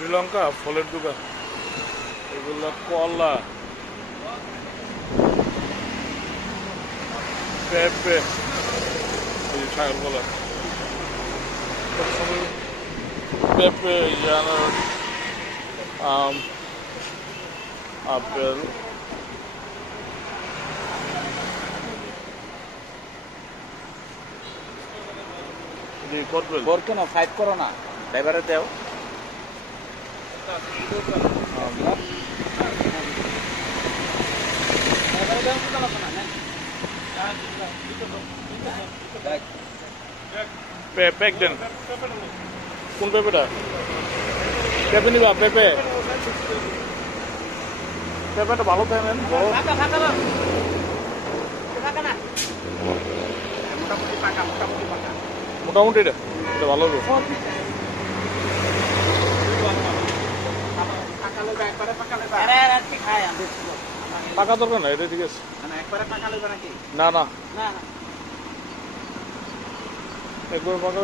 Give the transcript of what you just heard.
শ্রীলঙ্কা ফলের দোকান, এগুলো কলা, পেঁপে, এই ছাগল কলা, পেঁপে, আনারস, আম, আপেল, কদবেল। ফোর কেন 5 করো না, ড্রাইভারে দেও। প্যাক দেন। কোন পেঁপেটা? পেঁপে নিবা? পেঁপে, পেঁপেটা ভালো তাই নেন, বড়। মোটামুটি এটা এটা ভালো হবে। পাকা দরকার না, এটা ঠিক আছে। না না, একবার পাকা